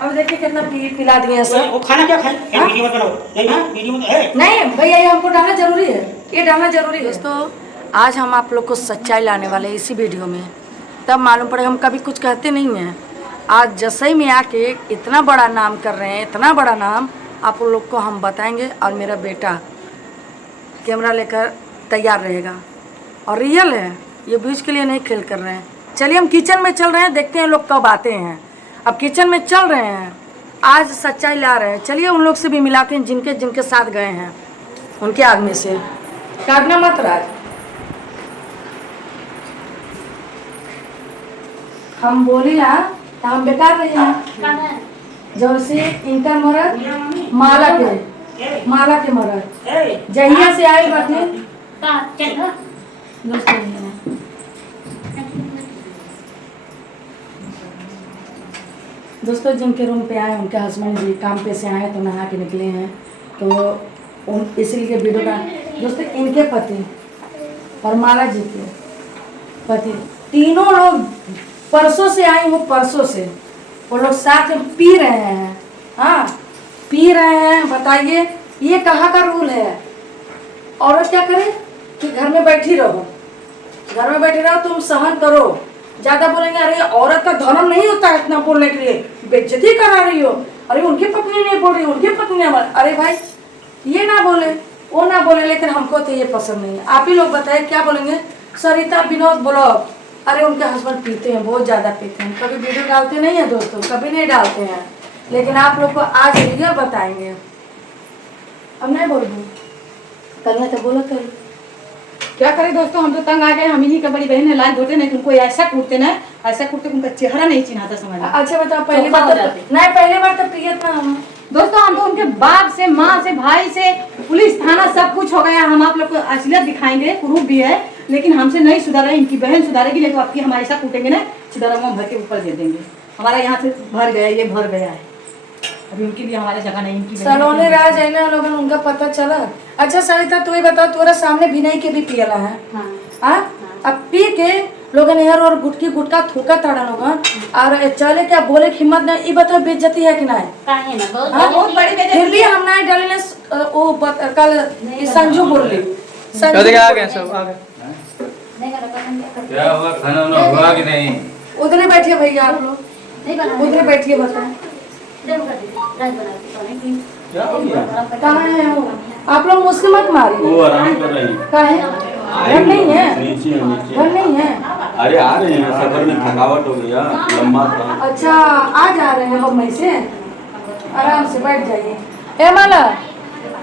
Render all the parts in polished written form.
अब देखिए कितना पिला दिए हैं सर। वो खाना क्या खाए? वीडियो मत बनाओ। नहीं वीडियो में तो है नहीं भैया, ये हमको डालना जरूरी है, ये डालना जरूरी है। दोस्तों आज हम आप लोग को सच्चाई लाने वाले हैं इसी वीडियो में, तब मालूम पड़ेगा। हम कभी कुछ कहते नहीं हैं। आज जसई में आके इतना बड़ा नाम कर रहे हैं, इतना बड़ा नाम आप लोग को हम बताएंगे। और मेरा बेटा कैमरा लेकर तैयार रहेगा और रियल है, ये बीच के लिए नहीं खेल कर रहे हैं। चलिए हम किचन में चल रहे हैं, देखते हैं लोग कब आते हैं। अब किचन में चल रहे हैं, आज सच्चाई ला रहे हैं। चलिए उन लोग से भी मिलाते हैं जिनके जिनके साथ गए हैं, उनके आदमी से। काटना मत राज, हम बोली ना तो हम बेकार रहे हैं। जो से इनका मरद माला के मरद जहिया से आए बाटे दोस्तों जिनके रूम पे आए उनके हस्बैंड जी काम पे से आए तो नहा के निकले हैं, तो इसलिए वीडियो का। दोस्तों इनके पति और माला जी के पति तीनों लोग परसों से आए, वो परसों से वो लोग साथ में पी रहे हैं। हाँ पी रहे हैं। बताइए ये कहाँ का रूल है? औरत क्या करे कि घर में बैठी रहो, घर में बैठी रहो, तुम सहन करो। ज्यादा बोलेंगे अरे औरत का धर्म नहीं होता है इतना बोलने के लिए, बेइज्जती करा रही हो। अरे उनकी पत्नी नहीं बोल रही, उनकी पत्नी नहीं। अरे भाई ये ना बोले, वो ना बोले, लेकिन हमको तो ये पसंद नहीं है। आप ही लोग बताए क्या बोलेंगे? सरिता विनोद ब्लॉग, अरे उनके हस्बैंड पीते हैं, बहुत ज़्यादा पीते हैं। कभी वीडियो डालते नहीं है दोस्तों, कभी नहीं डालते हैं, लेकिन आप लोग को आज रियल बताएंगे। अब नहीं बोल दूँ करना तो बोलो कर। क्या करें दोस्तों, हम तो तंग आ गए। हम इन्हीं का बड़ी बहन है, लाइन धोते नहीं, तुमको ऐसा कूटते ना, ऐसा कूटते उनका चेहरा नहीं चिन्हाता, समझ। अच्छा बताओ, पहली बार नहीं, पहली बार तो पिए था हम दोस्तों। हम तो उनके बाप से, माँ से, भाई से, पुलिस थाना सब कुछ हो गया। हम आप लोग को असलियत दिखाएंगे, प्रूफ भी है, लेकिन हमसे नहीं सुधारा। इनकी बहन सुधारेगी नहीं तो आपकी हमारे साथ कूटेंगे ना, सुधारा हम भर के ऊपर दे देंगे। हमारा यहाँ से भर गया, ये भर गया है, अभी उनकी भी हमारे जगह नहीं। इनकी सलोनी राज है ना लोगन, उनका पता चला। अच्छा सरिता तू ही बता, तुम्हारा सामने भी नहीं के भी पियला है? हाँ अब पी के लोगन यार और गुटकी गुटका थूका ताड़ा लोगन और चले क्या बोले की हिम्मत नहीं। ये बताओ बेइज्जती है कि नहीं? बहुत बड़ी बेइज्जती। फिर भी हम नहीं डाले वो कल संजू बोल ली, संजू आ गए सब, आ गए। क्या हुआ, खाना हुआ कि नहीं? उधर ही बैठिए भैया, आप लोग उधर ही बैठिए। बताएं कहाँ है वो? आप लोग मुझसे मत मारिए। वो आराम कर रही है। कहाँ है? घर नहीं है, नीचे घर नहीं है। अरे आ रहे हैं, सफर में थकावट हो गया, लंबा था। अच्छा आ जा रहे हैं बम्बई से, आराम से बैठ जाइए। ए माला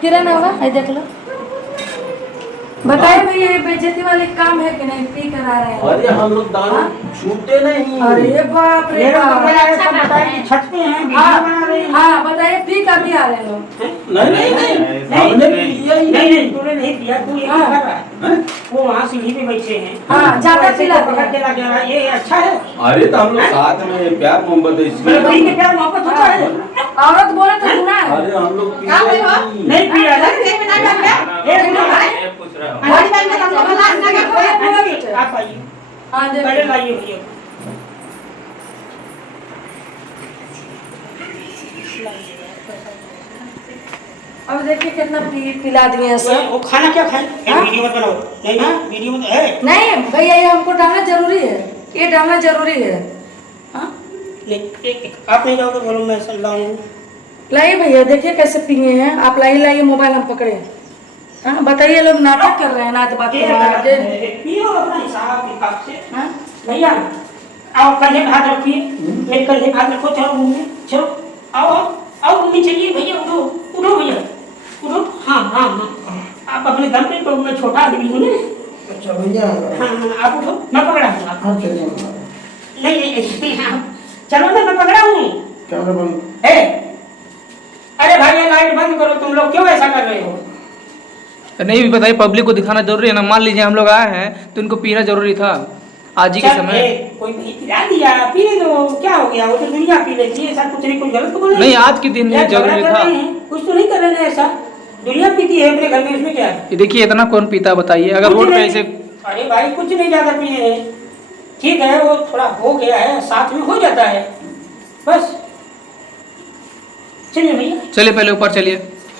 किरण होगा है, देख लो। बताइए भैया ये बेइज्जती वाले काम है कि नहीं? पी कर आ रहे हैं। अरे हम लोग दारू छूटते नहीं। अरे बाप रे बाप। छत पे हैं, वीडियो बना रहे हैं। हाँ बताइए पी कर भी आ रहे हैं लोग? नहीं हमने पिया ही नहीं, तूने नहीं पिया, तू ये क्या कर रहा है? वो वहाँ सीढ़ी पे बैठे हैं। हाँ ज्यादा पिला पकड़ के ला गया, ये अच्छा है। अरे तो हम लोग साथ में प्यार मोहब्बत है इसलिए। भाई के प्यार मोहब्बत होता है। औरत बोले तो सुना है। अरे हम लोग नहीं पिया, आप आइए, हाँ पहले लाइए भैया। अब देखिए कितना पिला दिए हैं सर। वो खाना क्या खाए? वीडियो मत बनाओ। नहीं वीडियो में तो है नहीं भैया, ये हमको डालना जरूरी है, ये डालना जरूरी है। हाँ आप नहीं जाओगे, बोलो मैं लाऊं। लाइए भैया, देखिए कैसे पिए हैं आप। लाइए मोबाइल हम पकड़े। हाँ बताइए, लोग नाटक कर रहे हैं, नाच बात कर रहे हैं। पियो अपना हिसाब से। हाँ भैया आओ, कंधे पे हाथ रखिए, मेरे कंधे पे हाथ रखो। चलो घूमने चलो, आओ आओ घूमने चलिए भैया। उठो उठो भैया, उठो। हाँ हाँ हाँ आप अपने दम पे, तो मैं छोटा आदमी हूँ ना। अच्छा भैया, हाँ आप उठो, मैं पकड़ा हूँ आप। हाँ चलिए। नहीं चलो ना, मैं पकड़ा हूँ। कैमरा बंद। अरे भाई ये लाइट बंद करो, तुम लोग क्यों ऐसा कर रहे हो? नहीं भी बताइए, पब्लिक को दिखाना जरूरी है ना। मान लीजिए हम लोग आए हैं तो इनको पीना जरूरी था आज ही के समय। कोई नहीं पिला दिया, पीने दो, क्या हो गया? वो तो दुनिया पी लेती है, ऐसा कुछ नहीं, कुछ गलत तो बोल नहीं, आज के दिन ये जरूरी था। कुछ तो नहीं कर रहे हैं ऐसा, दुनिया पीती है अपने घर में, इसमें क्या है? ये देखिए इतना कौन पीता बताइए, अगर रोड पे ऐसे। अरे भाई कुछ नहीं ज्यादा पिए हैं, ठीक है, वो थोड़ा हो गया है, साथ में हो जाता है बस। चलिए भैया, चलिए पहले ऊपर चलिए।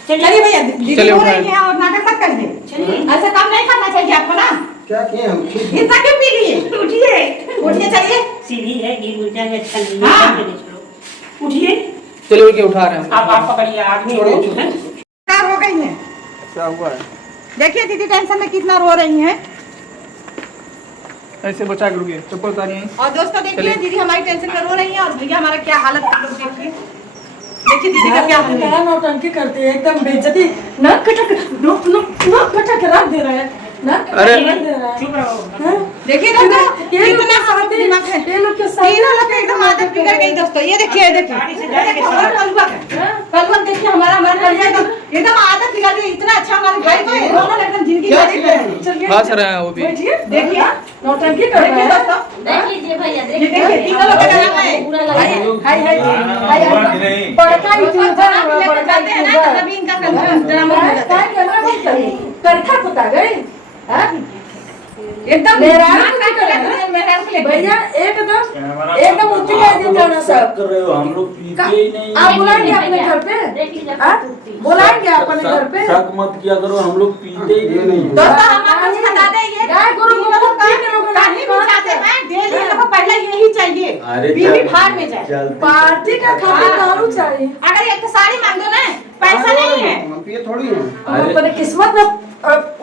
चलिए भैया, दीदी चलिए हो उठाएं। रही है और नाटक मत कर दे। चलिए। ऐसा काम नहीं करना चाहिए आपको ना। क्या किए हम ठीक है। इतना क्यों पी लिए? उठिए, उठिए चलिए। सीढ़ी है, गिर उठ जाएंगे, अच्छा नहीं हाँ। है, चलो उठिए। चलिए उठ के उठा रहे हैं आप पकड़िए आदमी को, हैं? कार हो गई है। क्या हुआ है? देखिए दीदी टेंशन में कितना रो रही हैं। ऐसे बचा के रुकिए, चप्पल उतारिए। और दोस्तों देखिए चलिए। दीदी हमारी टेंशन में रो रही है और भैया हमारा क्या हालत आप लोग देखिए। देखिए दीदी का क्या हाल है। नौटंकी करते हैं, एकदम बेइज्जती, नाक कटक नाक कटक रख दे रहा है, नाक कटक अरे। रख दे रहा है। चुप रहो। हाँ? देखिए दोस्तों ये लोग कितना के सब साथ दिमाग है। ये लोग के साथ तीनों लोग एकदम आदत बिगड़ गई दोस्तों। ये देखिए देखिए गाड़ी से जाएंगे देखिए, और कलवन देखिए हमारा मन कर गया एकदम आदत बिगड़ गई। इतना अच्छा हमारे भाई को दोनों ने एकदम जिंदगी क्या बदल किया? दी। चलिए हाँ सर, वो भी। बैठिए, देखिए नौटंकी कर देखिए रहा है। दोस्तों देख लीजिए भैया, ये देखिए तीनों लोग का ड्रामा है। पूरा लगा है। हाय बड़का ही दोस्तों चूजा जहाँ भी लेकर जाते हैं ना तभी इनका ड्रामा हो जाता है। करखा कुता गई एकदम मेहरान नाक काट के रख रहे हैं, मेहरान को लेकर। भैया एकदम उठी गए देता ना सब। कर रहे हो, हम लोग पीते ही नहीं। आप बुलाएंगे अपने घर पे? देख लीजिए हाँ? कुर्ती। बुलाएंगे अपने घर पे? शक मत किया करो, हम लोग पीते ही नहीं। दोस्तों हम आपको बता दें ये गाय गोरू को तीनों लोग का ठीक करोगे ना? कहीं भी जाते हैं डेली इन लोगों को पहले यही चाहिए। अरे बीवी चल- भाड़ में जाए। चलते- पार्टी का खातिर दारू चाहिए। अगर एक तो साड़ी मांग दो ना पैसा नहीं है। हम पिए थोड़ी हैं। अरे। अपने किस्मत में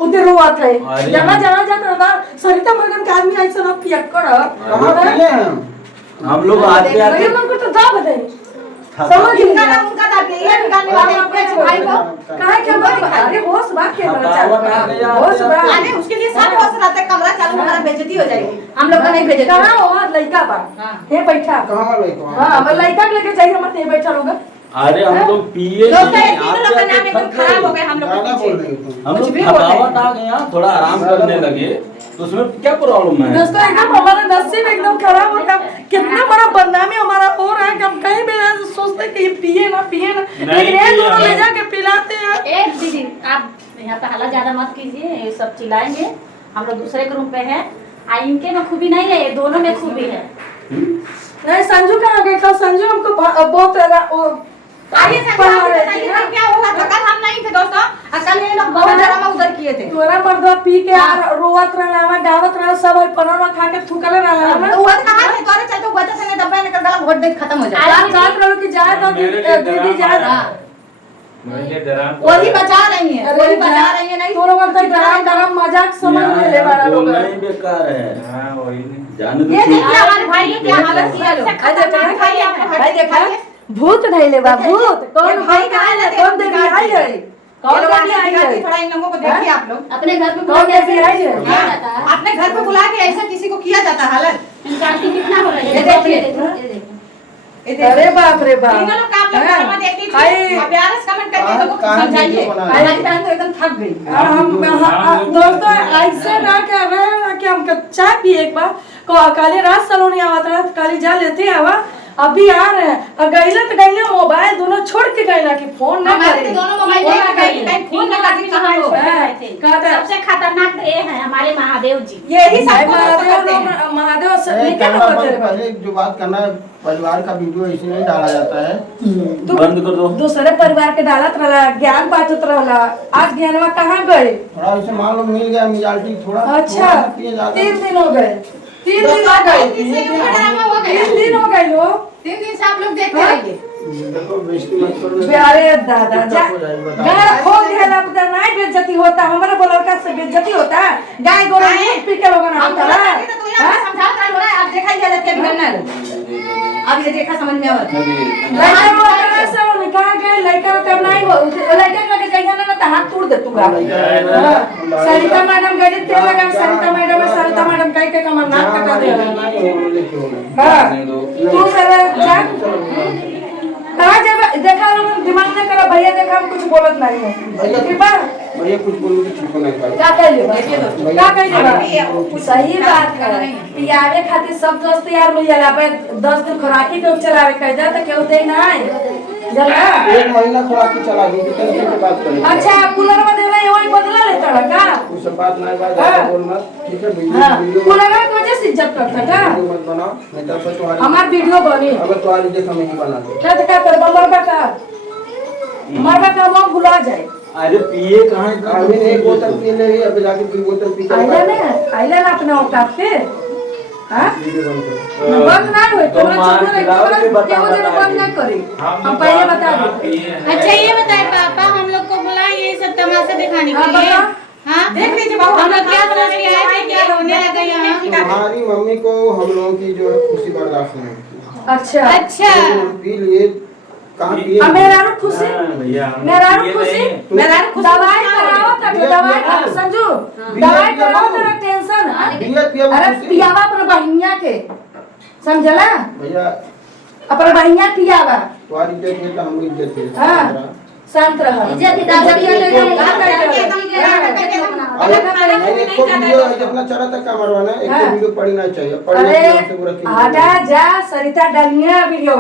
उधर हुआ था। अरे। जहाँ जहाँ जाता था सरिता मैडम का आदमी ऐसा ना पियक्कड़ कहाँ पिए हैं हम? हम लोग आते आते भैया उनको तो जा बताइए थक- समझ इनका नाम उनका दाबी ये बिगाड़ने वाले अपने भाई को। कहाँ क्या बात है? अरे होश बात के थकावट आ गई, होश आते- बात अरे उसके लिए सब होश रहता है। कमरा चालू हमारा बेइज्जती हो जाएगी। हम लोग का नहीं बेइज्जती। कहाँ वहाँ लड़का बा ये बैठा कहाँ लड़का? हाँ मैं लड़का के लेके चाहिए मत ये बैठा होगा। अरे हम लोग पिए दोस्तों नहीं, ये तीनों लोग का नाम आते-आते एकदम थक खराब हो गए। गए हम लोग ज्यादा के बोल पीछे। रही हो तुम। हम कुछ लोग भी बोल रहे हैं। थकावट आ गया, थोड़ा आराम करने लगे तो उसमें क्या प्रॉब्लम है? दोस्तों एकदम हमारा नसीब एकदम खराब होता है। कितना बड़ा बदनामी हमारा हो रहा है कि हम कहीं भी ऐसे सोचते हैं कि ये पिए ना लेकिन ये दोनों ले जाके पिलाते हैं। एक दीदी आप यहाँ पे हल्ला ज्यादा मत कीजिए, ये सब चिल्लाएंगे। हम लोग दूसरे ग्रुप पे हैं। इनके में खूबी नहीं है, ये दोनों में खूबी है। नहीं संजू कहाँ गए? कल संजू हमको बहुत आइए सर बताइए कल क्या हुआ था। कल हम नहीं थे दोस्तों और कल ये लोग बहुत ड्रामा उधर किए थे। तोरा मर्दवा पी के आ रोवत रहला हमें गावत रहला सब है पनवा खा के थूकले रहला हमें। तो वो कहां थे? तोरे चलते हुआ था ने डब्बा निकल गला घोट दे खत्म हो जाए। आप चाहत रहो कि जाए तो दीदी जाए वही बचा रही है, वही बचा रही है। नहीं तोरा मर्दवा गरम गरम मजाक समझ में ले वाला लोग बोलना ही बेकार है। जाने दो। ये देखिए हमारे भाई की क्या हालत किया लोग। भाई भाई देखा भूत धैले बा भूत कौन भाई का है कौन देवी आई है कौन देवी आई है थोड़ा इन लोगों को देखिए आप लोग। अपने घर पे कौन देवी आई है किया जाता है। अपने घर पे बुला के ऐसा किसी को किया जाता है हालत। इनका आरती कितना हो रहा है? ये देखिए। ये देखिए। ये देखिए। अरे बाप रे बाप तीनों लोग आप लोग ड्रामा देखते थे। हाय। आप यार कमेंट करके लोगों को कहाँ समझाइए। वीडियो बना रहे? हमारी बहन तो एकदम थक गई। दोस्तों ऐसे ना कर रहे हैं कि हम चाय पिए एक बार काली रात सलोनी आवत रहा काली जा लेते आवा अभी आ रहे हैं और गईला तो गईला मोबाइल दोनों छोड़ के गईला कि फोन ना हमारे करे तो दोनों मोबाइल लेकर गए। कहीं फोन न करती तो हम लोग कहता है सबसे खतरनाक तो ये है हमारे महादेव जी। यही सब महादेव लोग महादेव से अरे लेके कैमरा ना बंद बचे पहले जो बात करना है, परिवार का वीडियो ऐसे नहीं डाला जाता है। बंद कर दो। दूसरे परिवार के डालत रहला ज्ञान बांटत रहला आज ज्ञानवा कहाँ गए थोड़ा ऐसे मान लो मिल गया मिजाल्टी थोड़ा अच्छा थोड़ा पिए ज्यादा। 3 दिन हो गए 3 दिन हो गए 3 दिन हो गए लोग 3 दिन से आप लोग देखते रहिए। देखो बेइज्जती मत करो। अरे दादा जा हो जाएगी, बताओ। गाय खोल दिया तो नहीं बेइज्जती होता हमारे बोलरका से बेइज्जती होता गाय गोरा दूध पी के लोगन हम होता बोला है करते तो यहाँ समझाओ कर रहा है। अब देखा ही जाता है बिगड़ना अब ये देखा समझ में आवत। लड़का वो करे से वो निकाल गए लड़का तो नहीं हो लड़का लगे कहीं ना तो हाथ तोड़ दे तू गा सरिता मैडम गई तेल लगा सरिता मैडम कह के कमर नाक कटा दे हां तू सर जा कहाँ जाए देखा दिमाग में करा भैया देखा हम कुछ बोलत नहीं है कृपा भैया कुछ बोलो तो ठीक होना चाहिए। क्या कहिए क्या कहिए सही बात है पियावे खातिर सब दोस्त यार मिल जाला पे 10 दिन खुराकी के चलावे कह जा तो केहू दे ना जला एक महीना खुराकी चला दी कितने दिन के बाद करेंगे। अच्छा कूलर में देवे वही बदला लेता करता का? कुछ बात नहीं बात हाँ। बोलना ठीक है हाँ, वीडियो पुराना की वजह से इज्जत करता का? मत बनाओ नहीं तो फिर तुम्हारी हमार वीडियो बनी अब तुम्हारी इज्जत हम ही बना दे क्या तो क्या कर मरबा का मरबा का हम भुला जाए अरे पिए कहाँ अभी एक बोतल पी ले रही अब जाके 2 बोतल पी आइला ना अपने औकात पे हाँ वीडियो बंद करो बंद ना हुए तो मार खिलाओ कि बता बंद नहीं करी हम पहले बता दो अच्छा ये बताए पापा हम लोग को बुलाए ये सब तमाशा दिखाने के लिए हाँ देख लीजिए बाबू हम लोग क्या समझ के आए थे क्या होने लगा यहाँ तुम्हारी मम्मी को हम लोगों की जो है खुशी बर्दाश्त नहीं होती अच्छा अच्छा पी लिए कहाँ पिए अब मेरा रू खुशी भैया मेरा रू खुशी दवाई कराओ तक दवाई कराओ संजू दवाई कराओ तेरा टेंशन अरे पियावा अपने बहिनिया के समझला भैया अपने बहिनिया पियावा तुम्हारी इज्जत है तो हम इज्जत है हाँ शांत रहो अपना चढ़ा तक का मरवाना एक हाँ। वीडियो पढ़ना चाहिए अरे आजा जा सरिता डलिया वीडियो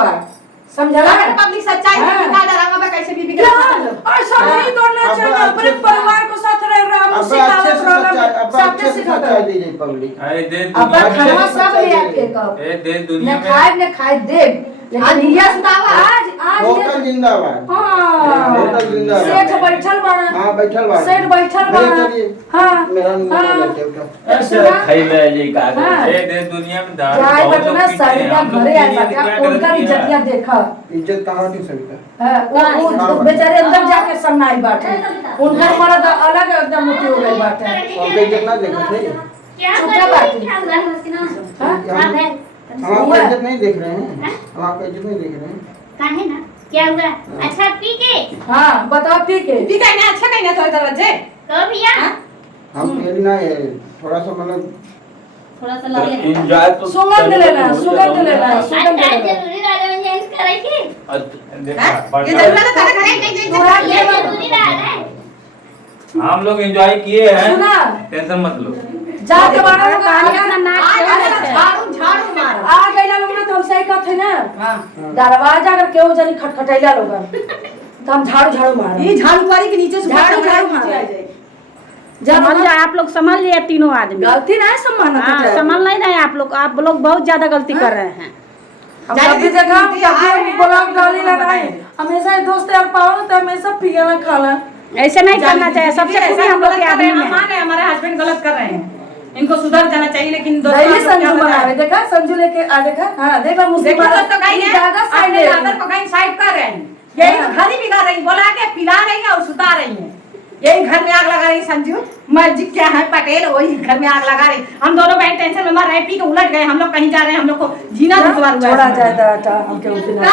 समझला पब्लिक सच्चाई हाँ। निकाल डरावा में कैसे भी क्या और सब नहीं करना चाहिए अपने परिवार को साथ रह रहा हूं सिखावा प्रॉब्लम सबके सिखाता दीजिए पब्लिक अरे दे अब खाना सब ले आके कब ए दे दुनिया न खाए देव लेकिन यस बाबा आज होटल जिंदाबाद हाँ होटल जिंदाबाद सेठ बैठल बाड़ा हाँ बैठल बा सेठ बैठल भैया बाड़ा चलिए हाँ मेरा नंबर हाँ। लेते उठा ऐसे खैले जी का हाँ। ए दे दुनिया में दाल जाए बहुत लोग बटना पीते हैं, सरिता हम लोग घरे पीने आया तो क्या था गलत उनका किया? इज्जतिया देखा इज्जत कहाँ थी सविता हाँ, वो बेचारे अंदर जाके सन्नाई बाटे उनका मर्द अलग एकदम मुक्ति हो गई बाटे उनका इज्जत ना देखा थे छुट्टा बाटे हाँ? हम आपका इज्जत नहीं देख रहे हैं हम आपका इज्जत नहीं देख रहे हैं काहे ना क्या हुआ अच्छा पी के हाँ बताओ पी के भी कहना अच्छा कहना थोड़ी तरह जे तो भैया हम पहले ना है थोड़ा सा मतलब थोड़ा सा लग ले एंजॉय तो सुगंध लेना सुगंध लेना सुगंध अच्छा लेना जरूरी रहा है करे की देखा ये जरूर ना तारे करे नहीं थोड़ा ये लेना। जरूरी रहा है हम लोग एंजॉय किए हैं सुना टेंशन मत लो जाके बाहर में झाड़ू झाड़ू मार आ गइला लोग ना तो हम सही कहते ना हां दरवाजा अगर केहू जनी खटखटैला लोग तो हम झाड़ू झाड़ू मार ये झाड़ू वाली के नीचे से झाड़ू झाड़ू नीचे आ मार जाए समझ जाए आप लोग समझ लिए तीनों आदमी गलती ना सम्मान हाँ समझ नहीं रहे आप लोग बहुत ज्यादा गलती कर रहे हैं हम कभी जगह कभी ब्लॉग डाली लगाए हमेशा ये दोस्त यार पाओ ना तो हमेशा पियला खाला ऐसे नहीं करना चाहिए सबसे खूबी हम लोग के आदमी में है। माने हमारे हस्बैंड गलत कर रहे हैं इनको सुधर जाना चाहिए लेकिन पहले संजू बना रहे देखा संजू लेके आ देखा हाँ देखा मुस्लिम देखो तो कहीं है ज्यादा साइड अपने आदर को कहीं साइड कर रहे हैं यही तो घर ही बिगाड़ रही बोला के पिला रही है और सुता रही है यही घर में आग लगा रही संजू मस्जिद क्या है पटेल वही घर में आग लगा रही हम दोनों बहन टेंशन में मर रहे पी के उलट गए हम लोग कहीं जा रहे हैं हम लोग को जीना दुश्वार हुआ है छोड़ा इसमें। जाए हमके उतना